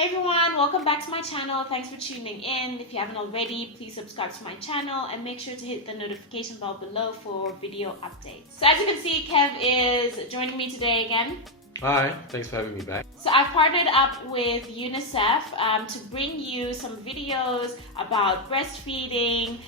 Hey everyone, welcome back to my channel. Thanks for tuning in. If you haven't already, please subscribe to my channel and make sure to hit the notification bell below for video updates. So as you can see, Kev is joining me today again. Hi, thanks for having me back. So I've partnered up with UNICEF to bring you some videos about breastfeeding.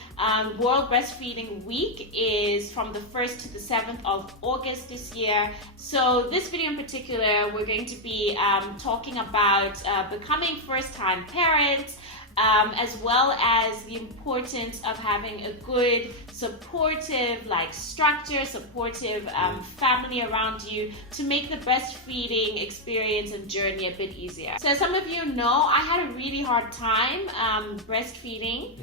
World Breastfeeding Week is from the 1st to the 7th of August this year. So this video in particular, we're going to be talking about becoming first-time parents, as well as the importance of having a good, supportive, supportive family around you to make the breastfeeding experience and journey a bit easier. So as some of you know, I had a really hard time breastfeeding,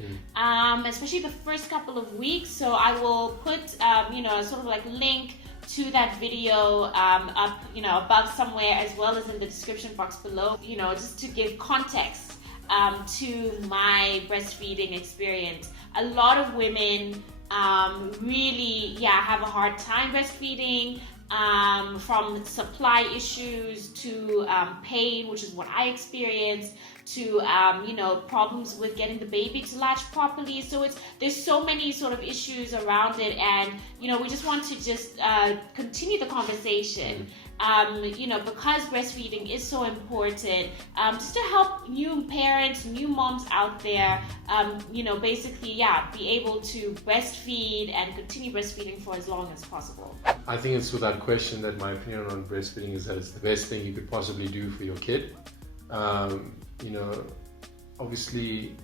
especially the first couple of weeks. So I will put, a sort of like link to that video up, above somewhere, as well as in the description box below, just to give context to my breastfeeding experience. A lot of women really have a hard time breastfeeding, from supply issues to pain, which is what I experienced, to problems with getting the baby to latch properly. So there's so many sort of issues around it, and we just want to just continue the conversation. Because breastfeeding is so important, just to help new parents, new moms out there, be able to breastfeed and continue breastfeeding for as long as possible. I think it's without question that my opinion on breastfeeding is that it's the best thing you could possibly do for your kid. Obviously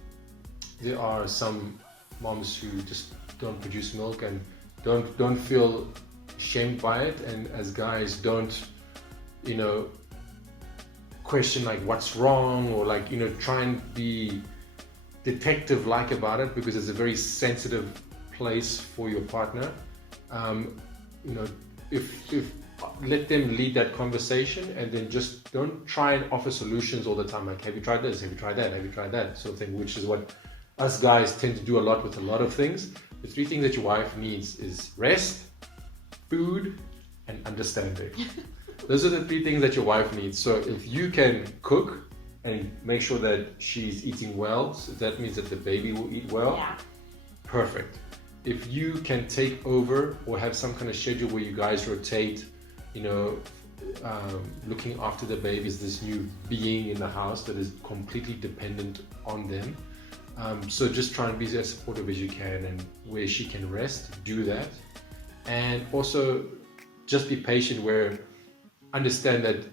there are some moms who just don't produce milk and don't feel shamed by it, and as guys don't question like what's wrong, or try and be detective like about it, because it's a very sensitive place for your partner. If let them lead that conversation, and then just don't try and offer solutions all the time, like have you tried this, have you tried that, have you tried that, sort of thing, which is what us guys tend to do a lot with a lot of things. The three things that your wife needs is rest, food, and understanding. Those are the three things that your wife needs. So if you can cook and make sure that she's eating well, so that means that the baby will eat well, perfect. If you can take over or have some kind of schedule where you guys rotate, looking after the baby as this new being in the house that is completely dependent on them. So just try and be as supportive as you can, and where she can rest, do that. And also just be patient, where understand that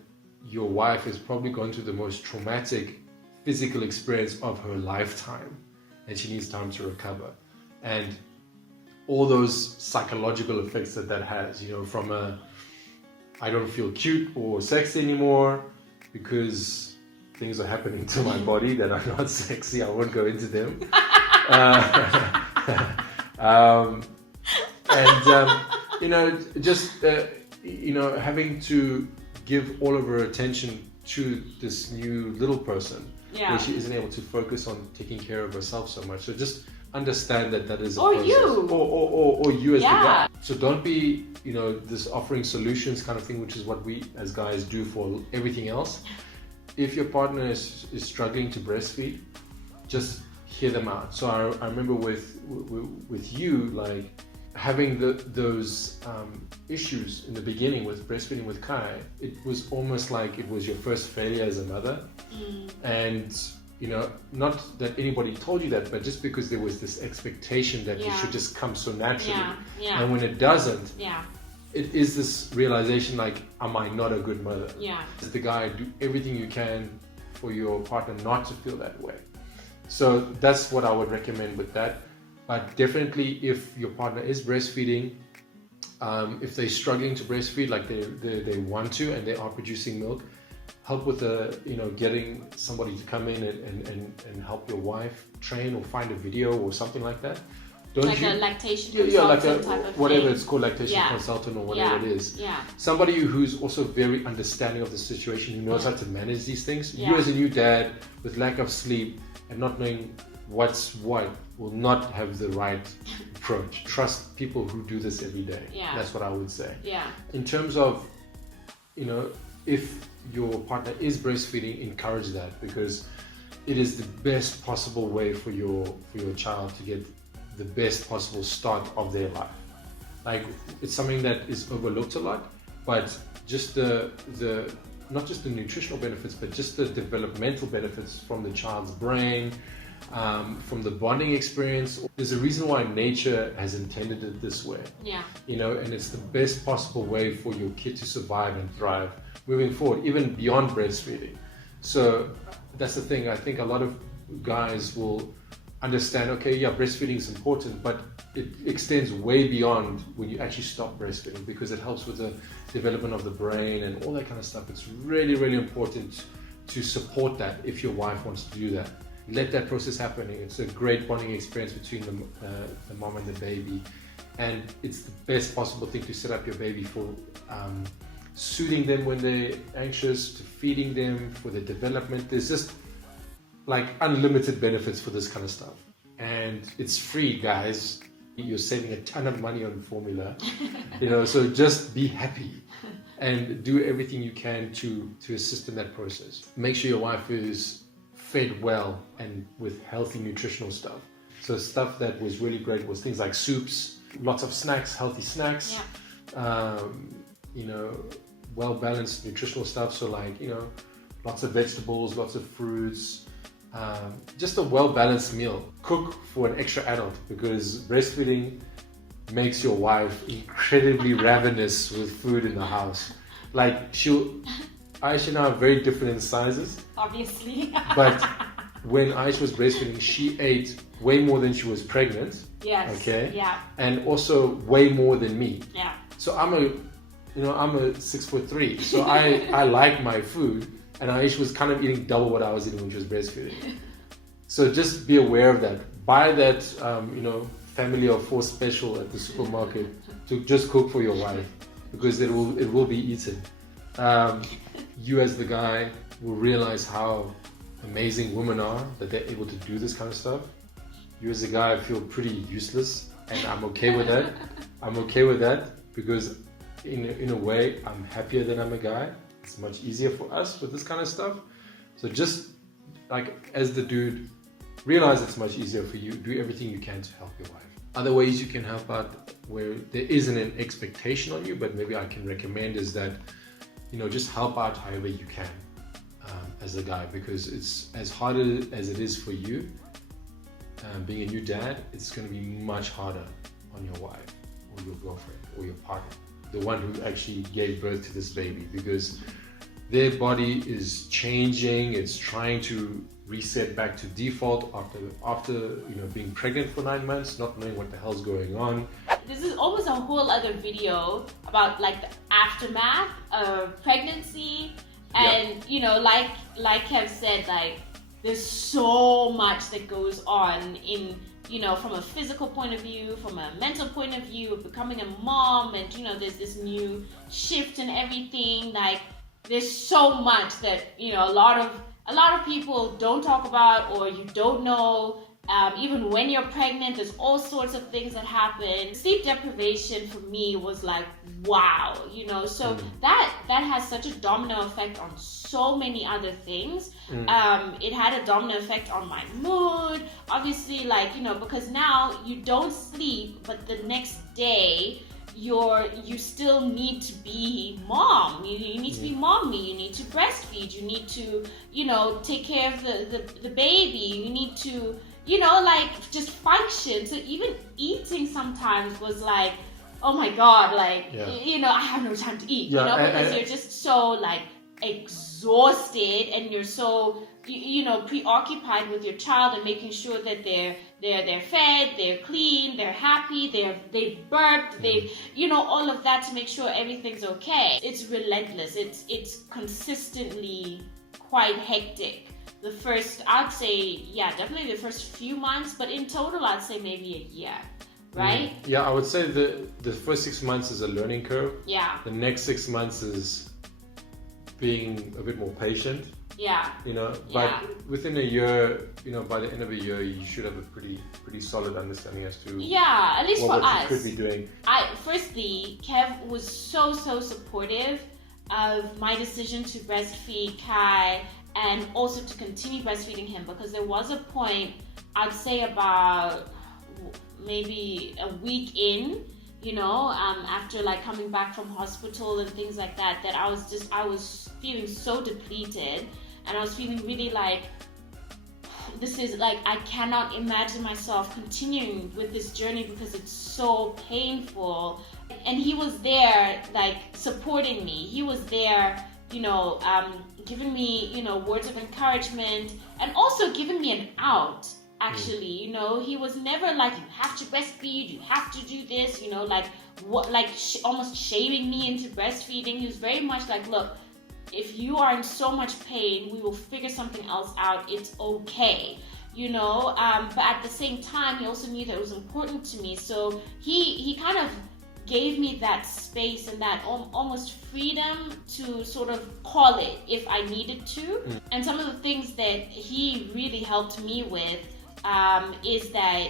your wife has probably gone through the most traumatic physical experience of her lifetime, and she needs time to recover. And all those psychological effects that has, from I don't feel cute or sexy anymore because things are happening to my body that are not sexy. I won't go into them. Having to give all of her attention to this new little person, where she isn't able to focus on taking care of herself so much. So just understand that is a process. Or you as the guy. So don't be this offering solutions kind of thing, which is what we as guys do for everything else. If your partner is struggling to breastfeed, just hear them out. So I remember with you, like having those issues in the beginning with breastfeeding with Kai, it was almost like it was your first failure as a mother. And not that anybody told you that, but just because there was this expectation that it should just come so naturally. And when it doesn't, it is this realization like, am I not a good mother? As the guy, do everything you can for your partner not to feel that way. So that's what I would recommend with that. But definitely, if your partner is breastfeeding, if they're struggling to breastfeed, like they want to and they are producing milk, help with getting somebody to come in and help your wife train, or find a video or something like that. A lactation consultant type of whatever thing. It's called, lactation consultant or whatever it is. Somebody who's also very understanding of the situation, who knows how to manage these things. You as a new dad with lack of sleep and not knowing what's what will not have the right approach. Trust people who do this every day. That's what I would say. In terms of, if your partner is breastfeeding, encourage that, because it is the best possible way for your child to get the best possible start of their life. Like, it's something that is overlooked a lot, but just the not just the nutritional benefits, but just the developmental benefits from the child's brain, from the bonding experience. There's a reason why nature has intended it this way. Yeah. You know, and it's the best possible way for your kid to survive and thrive moving forward, even beyond breastfeeding. So that's the thing. I think a lot of guys will understand, okay, yeah, breastfeeding is important, but it extends way beyond when you actually stop breastfeeding, because it helps with the development of the brain and all that kind of stuff. It's really, really important to support that if your wife wants to do that. Let that process happen. It's a great bonding experience between the mom and the baby, and it's the best possible thing to set up your baby for soothing them when they're anxious, to feeding them, for their development. There's just like unlimited benefits for this kind of stuff, and it's free, guys. You're saving a ton of money on formula, you know, so just be happy and do everything you can to assist in that process. Make sure your wife is fed well and with healthy nutritional stuff. So stuff that was really great was things like soups, lots of snacks, healthy snacks, you know, well-balanced nutritional stuff. So like, you know, lots of vegetables, lots of fruits, just a well-balanced meal. Cook for an extra adult, because breastfeeding makes your wife incredibly ravenous with food in the house. Like, Aisha and I are very different in sizes. Obviously. But when Aisha was breastfeeding, she ate way more than she was pregnant. Yes. Okay. Yeah. And also way more than me. Yeah. So I'm a 6'3", so I like my food, and Aisha was kind of eating double what I was eating when she was breastfeeding. So just be aware of that. Buy that, you know, family of 4 special at the supermarket to just cook for your wife, because it will be eaten. You as the guy will realize how amazing women are, that they're able to do this kind of stuff. You as a guy feel pretty useless, and I'm okay with that. I'm okay with that, because in a way I'm happier that I'm a guy. It's much easier for us with this kind of stuff. So just like, as the dude, realize it's much easier for you. Do everything you can to help your wife. Other ways you can help out where there isn't an expectation on you, but maybe I can recommend, is that, you know, just help out however you can as a guy, because it's as hard as it is for you being a new dad, it's going to be much harder on your wife or your girlfriend or your partner, the one who actually gave birth to this baby, because their body is changing. It's trying to reset back to default after you know, being pregnant for 9 months, not knowing what the hell's going on. This is almost a whole other video about like the aftermath of pregnancy, and you know, like Kev said, like there's so much that goes on in, you know, from a physical point of view, from a mental point of view of becoming a mom, and you know, there's this new shift and everything. Like, there's so much that, you know, a lot of people don't talk about, or you don't know. Even when you're pregnant, there's all sorts of things that happen. Sleep deprivation for me was like, wow, you know, so that has such a domino effect on so many other things. It had a domino effect on my mood, obviously, like, you know, because now you don't sleep, but the next day you still need to be mom. You need to be mommy. You need to breastfeed. You need to, you know, take care of the baby. You need to, you know, like, just function. So even eating sometimes was like, oh my God, like, you know, I have no time to eat, you know, because you're just so like exhausted, and you're so, you know, preoccupied with your child and making sure that they're fed, they're clean, they're happy, they've burped, they've, you know, all of that to make sure everything's okay. It's relentless. It's consistently quite hectic. The first, I'd say, definitely the first few months, but in total, I'd say maybe a year, right? Yeah, I would say the first 6 months is a learning curve. Yeah. The next 6 months is being a bit more patient. Yeah. You know, but within a year, you know, by the end of a year, you should have a pretty solid understanding as to at least what for us. you could be doing. Firstly, Kev was so supportive. of my decision to breastfeed Kai and also to continue breastfeeding him, because there was a point, I'd say about maybe a week in, after like coming back from hospital and things like that, that I was feeling so depleted, and I was feeling really like, this is like, I cannot imagine myself continuing with this journey because it's so painful. And he was there, like, supporting me. He was there, giving me, words of encouragement, and also giving me an out, actually. He was never like, you have to breastfeed, you have to do this, almost shaming me into breastfeeding. He was very much like, look, if you are in so much pain, we will figure something else out. It's okay, but at the same time, he also knew that it was important to me. So he kind of gave me that space and that almost freedom to sort of call it if I needed to. And some of the things that he really helped me with is that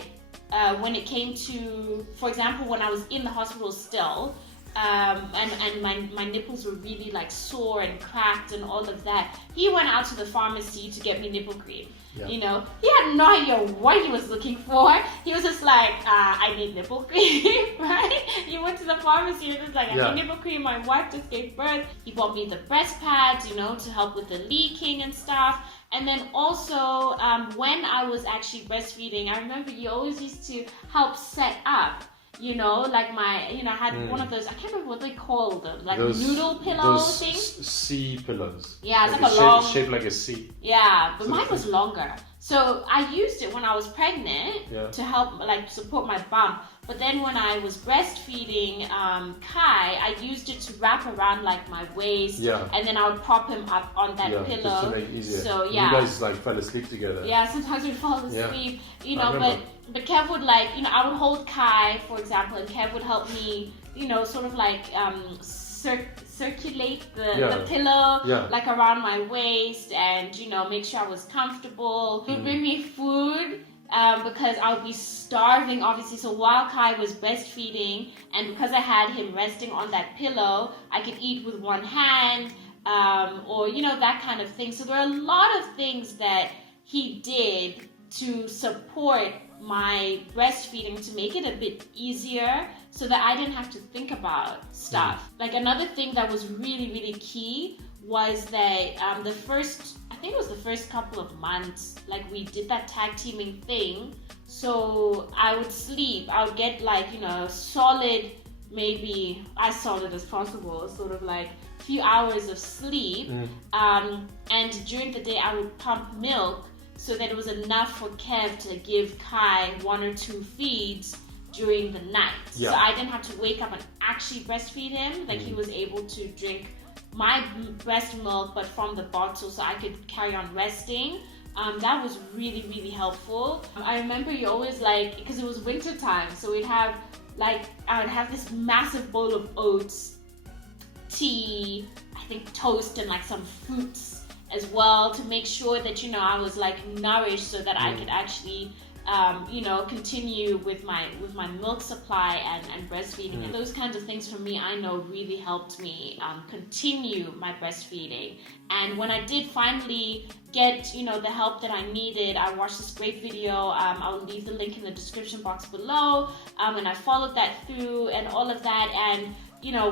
when it came to, for example, when I was in the hospital still, and my nipples were really like sore and cracked and all of that, he went out to the pharmacy to get me nipple cream. Yeah. He had no idea what he was looking for. He was just like, I need nipple cream, right? He went to the pharmacy and was like, I need nipple cream. My wife just gave birth. He bought me the breast pads, to help with the leaking and stuff. And then also, when I was actually breastfeeding, I remember he always used to help set up, like I had one of those, I can't remember what they call them, like those, noodle pillow things. C pillows. Yeah, it's like a long... shaped like a C. Yeah, but mine was longer. So I used it when I was pregnant to help, like, support my bump. But then when I was breastfeeding Kai, I used it to wrap around like my waist, and then I would prop him up on that pillow. Just to make it easier. So you guys like fell asleep together. Yeah, sometimes we'd fall asleep, but Kev would like, I would hold Kai, for example, and Kev would help me, sort of like circulate the pillow like around my waist, and make sure I was comfortable. He'd bring me food. Because I would be starving, obviously. So while Kai was breastfeeding, and because I had him resting on that pillow, I could eat with one hand, or that kind of thing. So there are a lot of things that he did to support my breastfeeding, to make it a bit easier, so that I didn't have to think about stuff. Like, another thing that was really, really key was that I think it was the first couple of months, like, we did that tag teaming thing. So I would sleep, I would get like, solid, maybe as solid as possible, sort of like a few hours of sleep. And during the day I would pump milk so that it was enough for Kev to give Kai 1 or 2 feeds during the night. So I didn't have to wake up and actually breastfeed him. Like, he was able to drink my breast milk, but from the bottle, so I could carry on resting. That was really, really helpful. I remember you always, like, because it was winter time, so we'd have, like, I would have this massive bowl of oats, tea, I think toast, and like some fruits as well, to make sure that, I was like nourished, so that I could actually continue with my milk supply and breastfeeding. And those kinds of things for me, I know, really helped me continue my breastfeeding. And when I did finally get, the help that I needed, I watched this great video. I'll leave the link in the description box below. And I followed that through and all of that. And,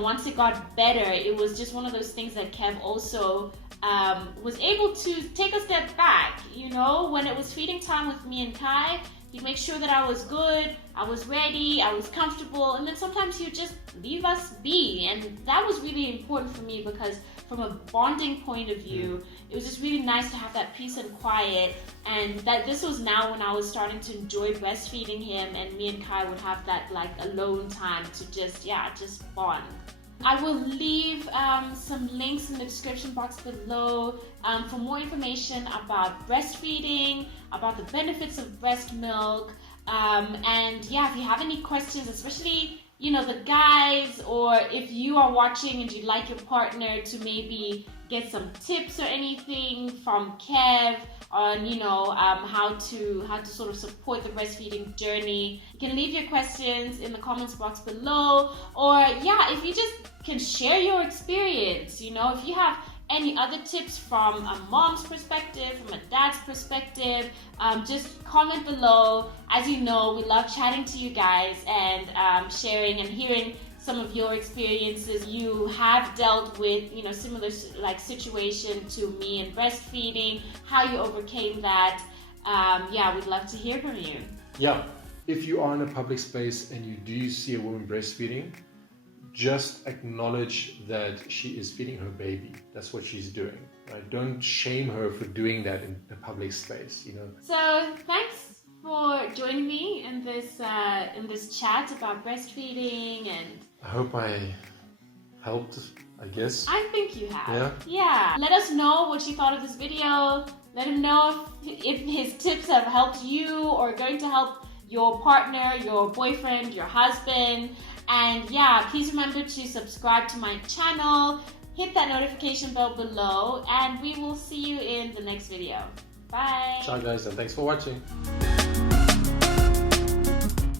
once it got better, it was just one of those things that Kev also was able to take a step back. When it was feeding time with me and Kai, he'd make sure that I was good, I was ready, I was comfortable, and then sometimes he'd just leave us be. And that was really important for me, because from a bonding point of view, it was just really nice to have that peace and quiet. And that this was now when I was starting to enjoy breastfeeding him, and me and Kai would have that like alone time to just bond. I will leave some links in the description box below for more information about breastfeeding, about the benefits of breast milk, and if you have any questions, especially the guys, or if you are watching and you'd like your partner to maybe get some tips or anything from Kev on how to sort of support the breastfeeding journey, you can leave your questions in the comments box below. Or if you just can share your experience. You know, if you have any other tips from a mom's perspective, from a dad's perspective, just comment below. As you know, we love chatting to you guys and sharing and hearing some of your experiences. You have dealt with, you know, similar like situation to me in breastfeeding, how you overcame that. Yeah, we'd love to hear from you. Yeah, if you are in a public space and you do see a woman breastfeeding, just acknowledge that she is feeding her baby. That's what she's doing. Right? Don't shame her for doing that in a public space. You know. So thanks for joining me in this chat about breastfeeding, and I hope I helped. I guess. I think you have. Yeah. Yeah. Let us know what you thought of this video. Let him know if his tips have helped you or going to help your partner, your boyfriend, your husband. And yeah, please remember to subscribe to my channel, hit that notification bell below, and we will see you in the next video. Bye. Ciao guys, and thanks for watching.